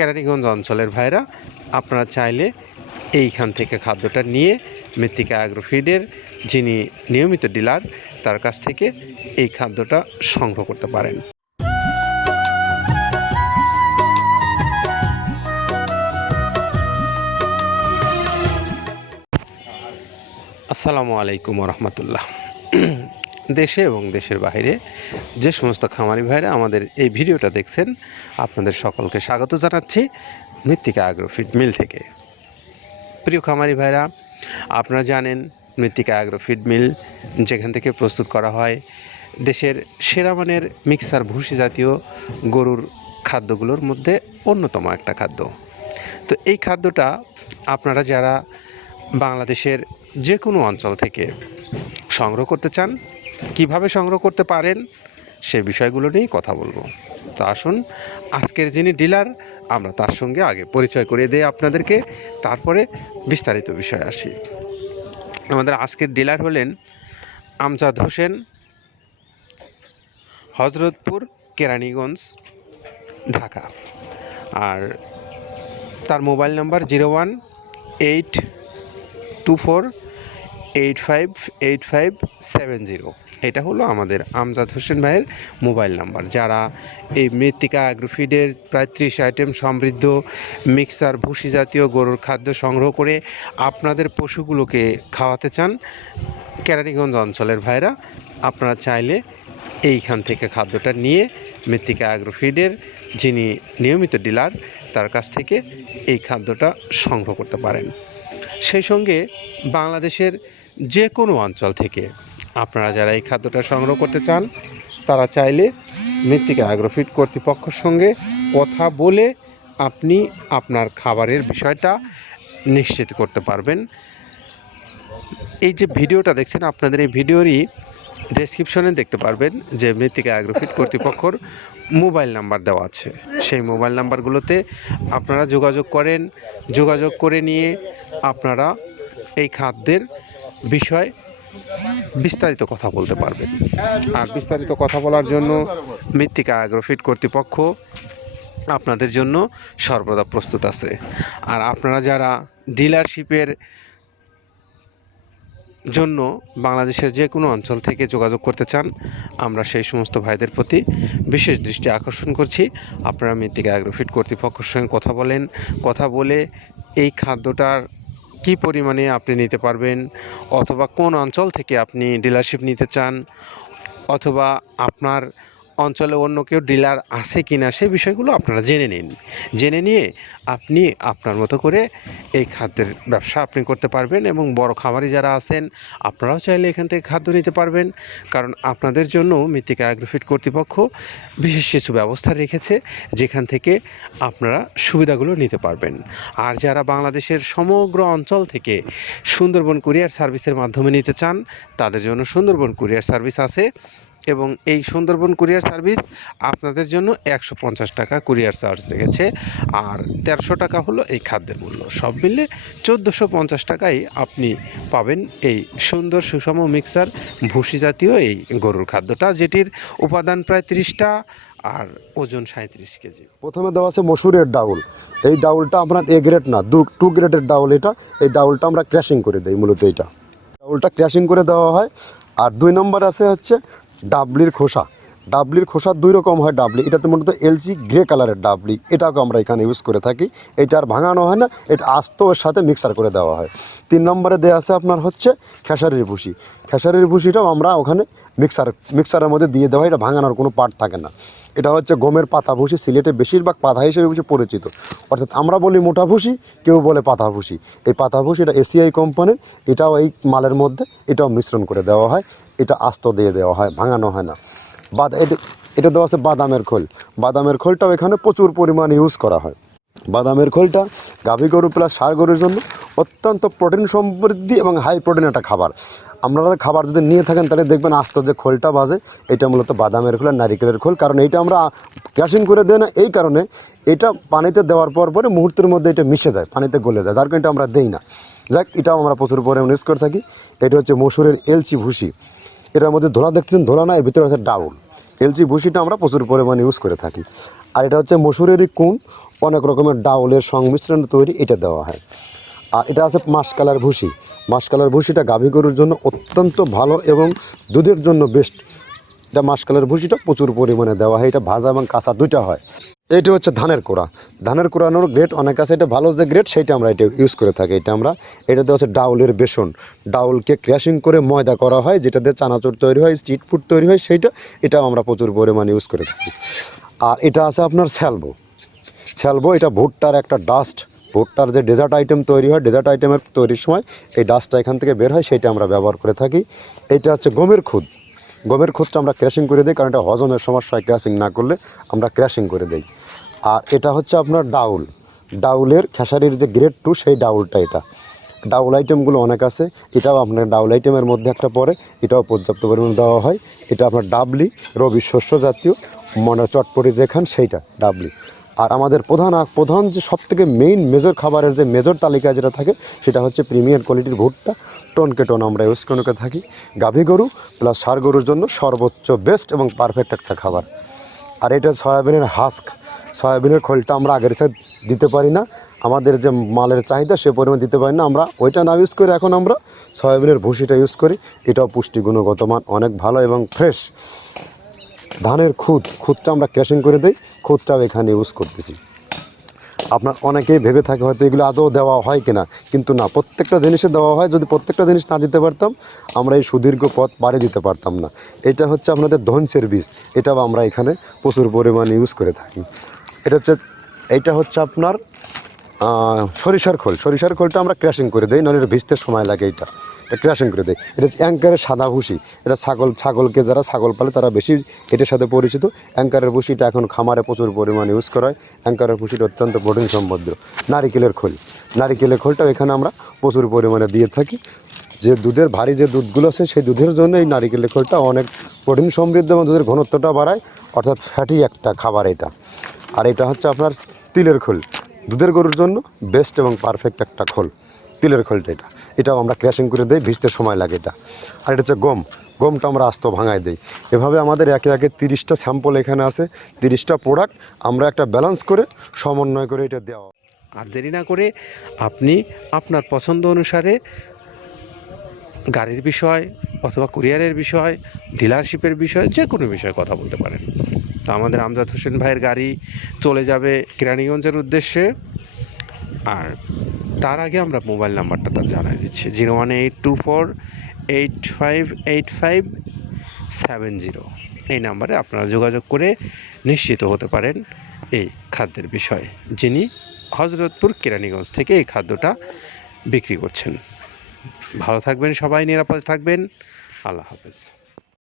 কেরানীগঞ্জ অঞ্চলের ভাইরা আপনারা চাইলে এইখান থেকে খাদ্যটা নিয়ে মৃত্তিকা অ্যাগ্রোফিডের যিনি নিয়মিত ডিলার তার কাছ থেকে এই খাদ্যটা সংগ্রহ করতে পারেন। আসসালামু আলাইকুম রহমতুল্লাহ। দেশে এবং দেশের বাইরে যে সমস্ত খামারি ভাইরা আমাদের এই ভিডিওটা দেখছেন, আপনাদের সকলকে স্বাগত জানাচ্ছি মৃত্তিকা অ্যাগ্রোফিড মিল থেকে। প্রিয় খামারি ভাইরা, আপনারা জানেন মৃত্তিকা অ্যাগ্রোফিড মিল যেখান থেকে প্রস্তুত করা হয় দেশের সেরা মানের মিক্সার ভুসি জাতীয় গরুর খাদ্যগুলোর মধ্যে অন্যতম একটা খাদ্য। তো এই খাদ্যটা আপনারা যারা বাংলাদেশের যে কোনো অঞ্চল থেকে সংগ্রহ করতে চান, কিভাবে সংগ্রহ করতে পারেন সে বিষয়গুলো নিয়েই কথা বলবো। তো আসুন, আজকের যিনি ডিলার আমরা তার সঙ্গে আগে পরিচয় করিয়ে দিই আপনাদেরকে, তারপরে বিস্তারিত বিষয়ে আসি। আমাদের আজকের ডিলার হলেন আমজাদ হোসেন, হজরতপুর, কেরানীগঞ্জ, ঢাকা। আর তার মোবাইল নাম্বার 0182485857। এটা হলো আমাদের আমজাদ হোসেন ভাইয়ের মোবাইল নাম্বার। যারা এই মৃত্তিকা অ্যাগ্রোফিডের প্রায় 30 আইটেম সমৃদ্ধ মিক্সার ভুসি জাতীয় গরুর খাদ্য সংগ্রহ করে আপনাদের পশুগুলোকে খাওয়াতে চান, কেরানীগঞ্জ অঞ্চলের ভাইরা আপনারা চাইলে এইখান থেকে খাদ্যটা নিয়ে মৃত্তিকা অ্যাগ্রোফিডের যিনি নিয়মিত ডিলার তার কাছ থেকে এই খাদ্যটা সংগ্রহ করতে পারেন। সেই সঙ্গে বাংলাদেশের যে কোনো অঞ্চল থেকে আপনারা যারা এই খাদ্যটা সংগ্রহ করতে চান, তারা চাইলে মৃত্তিকা অ্যাগ্রোফিড কর্তৃপক্ষের সঙ্গে কথা বলে আপনি আপনার খাবারের বিষয়টা নিশ্চিত করতে পারবেন। এই যে ভিডিওটা দেখছেন, আপনাদের এই ভিডিওরই ডেসক্রিপশনে দেখতে পারবেন যে মৃত্তিকা অ্যাগ্রোফিড কর্তৃপক্ষর মোবাইল নাম্বার দেওয়া আছে। সেই মোবাইল নাম্বারগুলোতে আপনারা যোগাযোগ করে নিয়ে আপনারা এই খাদ্যের বিষয় বিস্তারিত কথা বলতে পারবেন। আর বিস্তারিত কথা বলার জন্য মৃত্তিকা অ্যাগ্রোফিড কর্তৃপক্ষ আপনাদের জন্য সর্বদা প্রস্তুত আছে। আর আপনারা যারা ডিলারশিপের জন্য বাংলাদেশের যে কোনো অঞ্চল থেকে যোগাযোগ করতে চান, আমরা সেই সমস্ত ভাইদের প্রতি বিশেষ দৃষ্টি আকর্ষণ করছি। আপনারা মৃত্তিকা অ্যাগ্রোফিড কর্তৃপক্ষের সঙ্গে কথা বলে এই খাদ্যটার কী পরিমাণে আপনি নিতে পারবেন, অথবা কোন অঞ্চল থেকে আপনি ডিলারশিপ নিতে চান, অথবা আপনার অঞ্চলে অন্য কেউ ডিলার আছে কি না, সেই বিষয়গুলো আপনারা জেনে নিয়ে আপনি আপনার মতো করে এই খাদ্যের ব্যবসা আপনি করতে পারবেন। এবং বড় খামারি যারা আছেন, আপনারাও চাইলে এখান থেকে খাদ্য নিতে পারবেন, কারণ আপনাদের জন্য মৃত্তিকা অ্যাগ্রোফিড কর্তৃপক্ষ বিশেষ কিছু ব্যবস্থা রেখেছে যেখান থেকে আপনারা সুবিধাগুলো নিতে পারবেন। আর যারা বাংলাদেশের সমগ্র অঞ্চল থেকে সুন্দরবন কুরিয়ার সার্ভিসের মাধ্যমে নিতে চান, তাদের জন্য সুন্দরবন কুরিয়ার সার্ভিস আছে। এবং এই সুন্দরবন কুরিয়ার সার্ভিস আপনাদের জন্য 150 টাকা কুরিয়ার চার্জ রেখেছে, আর 1300 টাকা হলো এই খাদ্যের মূল্য। সব মিলে 1450 টাকায় আপনি পাবেন এই সুন্দর সুষম মিক্সার ভুসি জাতীয় এই গরুর খাদ্যটা, যেটির উপাদান প্রায় 30টা আর ওজন 37 কেজি। প্রথমে দেওয়া আছে মসুরের ডাউল। এই ডাউলটা আপনার এ গ্রেড না, 2 গ্রেডের ডাউল এটা। এই ডাউলটা আমরা ক্র্যাশিং করে দিই, মূলত এইটা ডাউলটা ক্র্যাশিং করে দেওয়া হয়। আর 2 নম্বর আছে হচ্ছে ডাবলির খোসা। ডাবলির খোসা 2 রকম হয় ডাবলি, এটাতে মূলত এলসি গ্রে কালারের ডাবলি, এটাকে আমরা এখানে ইউজ করে থাকি। এটা আর ভাঙানো হয় না, এটা আস্ত ওর সাথে মিক্সার করে দেওয়া হয়। 3 নম্বরে দেওয়া আছে আপনার হচ্ছে খেসারির ভুসি। খেসারির ভুসিটাও আমরা ওখানে মিক্সারের মধ্যে দিয়ে দেওয়া হয়, এটা ভাঙানোর কোনো পার্ট থাকে না। এটা হচ্ছে গমের পাতা ভুসি, সিলেটে বেশিরভাগ পাতা হিসেবে পরিচিত। অর্থাৎ আমরা বলি মোটা ভুসি, কেউ বলে পাতা ভুসি। এই পাতা ভুসি এটা এসিআই কোম্পানির, এটাও এই মালের মধ্যে এটাও মিশ্রণ করে দেওয়া হয়, এটা আস্ত দিয়ে দেওয়া হয়, ভাঙানো হয় না। এটা দেওয়া আছে বাদামের খোল। বাদামের খোলটাও এখানে প্রচুর পরিমাণে ইউজ করা হয়। বাদামের খোলটা গাভী গরু প্লাস ষাঁড় গরুর জন্য অত্যন্ত প্রোটিন সমৃদ্ধি এবং হাই প্রোটিন একটা খাবার। আপনারা খাবার যদি নিয়ে থাকেন তাহলে দেখবেন আস্ত যে খোলটা বাজে, এটা মূলত বাদামের খোল আর নারিকেলের খোল। কারণ এইটা আমরা ক্র্যাশিং করে দেয় না, এই কারণে এটা পানিতে দেওয়ার পরে মুহূর্তের মধ্যে এটা মিশে যায়, পানিতে গলে যায়, যার কারণে এটা আমরা দেই না। যাক, এটাও আমরা প্রচুর পরিমাণে ইউজ করে থাকি। এটা হচ্ছে মসুরের এলচি ভুসি। এটার মধ্যে ধোলা দেখছেন, ধোলা না, এর ভিতরে আছে ডাউল। এলচি ভুসিটা আমরা প্রচুর পরিমাণে ইউজ করে থাকি। আর এটা হচ্ছে মসুরেরই কুন, অনেক রকমের ডাউলের সংমিশ্রণ তৈরি, এটা দেওয়া হয়। আর এটা আছে মাসকালার ভুসি। মাসকালার ভুসিটা গাভী গরুর জন্য অত্যন্ত ভালো এবং দুধের জন্য বেস্ট। এটা মাসকালার ভুসিটা প্রচুর পরিমাণে দেওয়া হয়, এটা ভাজা এবং কাঁচা দুইটা হয়। এইটা হচ্ছে ধানের কোড়া। ধানের কোড়ানোর গ্রেড অনেক আছে, এটা ভালো যে গ্রেড সেইটা আমরা এটা ইউজ করে থাকি। এটাতে হচ্ছে ডাউলের বেসন, ডাউলকে ক্র্যাশিং করে ময়দা করা হয়, যেটা দিয়ে চানাচুর তৈরি হয়, স্ট্রিট ফুড তৈরি হয়, এটাও আমরা প্রচুর পরিমাণে ইউজ করে থাকি। আর এটা আছে আপনার স্যালবো, এটা ভুট্টার একটা ডাস্ট। ভুট্টার যে ডেজার্ট আইটেম তৈরি হয়, ডেজার্ট আইটেমের তৈরির সময় এই ডাস্টটা এখান থেকে বের হয়, সেইটা আমরা ব্যবহার করে থাকি। এটা হচ্ছে গমের খুদটা আমরা ক্র্যাশিং করে দিই, কারণ এটা হজমের সমস্যা হয়, ক্র্যাশিং না করলে আমরা ক্র্যাশিং করে দিই। আর এটা হচ্ছে আপনার ডাউলের খেসারির যে গ্রেড 2 সেই ডাউলটা। এটা ডাউল আইটেমগুলো অনেক আছে, এটাও আপনার ডাউল আইটেমের মধ্যে একটা পড়ে, এটাও পর্যাপ্ত পরিমাণে দেওয়া হয়। এটা আপনার ডাবলি, রবি শস্য জাতীয়, মনে চটপটি যেখান সেইটা ডাবলি। আর আমাদের প্রধান যে সবথেকে মেইন মেজর খাবারের যে মেজর তালিকায় যেটা থাকে, সেটা হচ্ছে প্রিমিয়ার কোয়ালিটির ভুট্টা, টনকে টন আমরা ইউজ করে থাকি। গাভী গরু প্লাস ষাঁড় গরুর জন্য সর্বোচ্চ বেস্ট এবং পারফেক্ট একটা খাবার। আর এটা সয়াবিনের সয়াবিনের খোলটা আমরা আগের সাথে দিতে পারি না, আমাদের যে মালের চাহিদা সে পরিমাণ দিতে পারি না, আমরা ওইটা না ইউজ করে এখন আমরা সয়াবিনের ভুসিটা ইউজ করি। এটাও পুষ্টি গুণগত মান অনেক ভালো এবং ফ্রেশ। ধানের খুদটা আমরা ক্র্যাশিং করে দিই, খুদটাও এখানে ইউজ করতেছি। আপনার অনেকেই ভেবে থাকে হয়তো এগুলো আদৌ দেওয়া হয় কিনা, কিন্তু না, প্রত্যেকটা জিনিসে দেওয়া হয়। যদি প্রত্যেকটা জিনিস না দিতে পারতাম, আমরা এই সুদীর্ঘ পথ পাড়ি দিতে পারতাম না। এটা হচ্ছে আপনাদের ধনসের বীজ, এটাও আমরা এখানে প্রচুর পরিমাণে ইউজ করে থাকি। এইটা হচ্ছে আপনার সরিষার খোলটা আমরা ক্র্যাশিং করে দিই, নাহলে এটা ভিজতে সময় লাগে। এটা ক্র্যাশিং করে দেয়। এটা অ্যাঙ্কারের সাদা ভুসি, এটা ছাগলকে যারা ছাগল পালে তারা বেশি এটার সাথে পরিচিত। অ্যাঙ্কারের ভুসিটা এখন খামারে প্রচুর পরিমাণে ইউজ করা হয়। অ্যাঙ্কারের ভুসিটা অত্যন্ত প্রোটিন সমৃদ্ধ। নারিকেলের খোলটাও এখানে আমরা প্রচুর পরিমাণে দিয়ে থাকি। যে দুধের ভারী যে দুধগুলো আছে, সেই দুধের জন্য এই নারিকেলের খোলটা অনেক প্রোটিন সমৃদ্ধ এবং দুধের ঘনত্বটা বাড়ায়, অর্থাৎ ফ্যাটি একটা খাবার এটা। আর এটা হচ্ছে আপনার তিলের খোল, দুধের গরুর জন্য বেস্ট এবং পারফেক্ট একটা খোল, তিলের খোলটা। এটাও আমরা ক্র্যাশিং করে দিই, ভিজতে সময় লাগে এটা। আর এটা হচ্ছে গমটা আমরা আস্ত ভাঙায় দিই। এভাবে আমাদের একে 30টা স্যাম্পল এখানে আছে, 30টা প্রোডাক্ট আমরা একটা ব্যালেন্স করে সমন্বয় করে এটা দেওয়া। আর দেরি না করে আপনি আপনার পছন্দ অনুসারে গাড়ির বিষয় অথবা কুরিয়ারের বিষয়, ডিলারশিপের বিষয়, যে কোনো বিষয়ে কথা বলতে পারেন। তো আমাদের আমজাদ হোসেন ভাইয়ের গাড়ি চলে যাবে কেরানীগঞ্জের উদ্দেশ্যে। আর তার আগে আমরা মোবাইল নাম্বারটা তার জানাই দিচ্ছি, 01824858570। এই নাম্বারে আপনারা যোগাযোগ করে নিশ্চিত হতে পারেন এই খাদ্যের বিষয়ে, যিনি হজরতপুর কেরানীগঞ্জ থেকে এই খাদ্যটা বিক্রি করছেন। ভালো থাকবেন সবাই, নিরাপদে থাকবেন। আল্লাহ হাফেজ।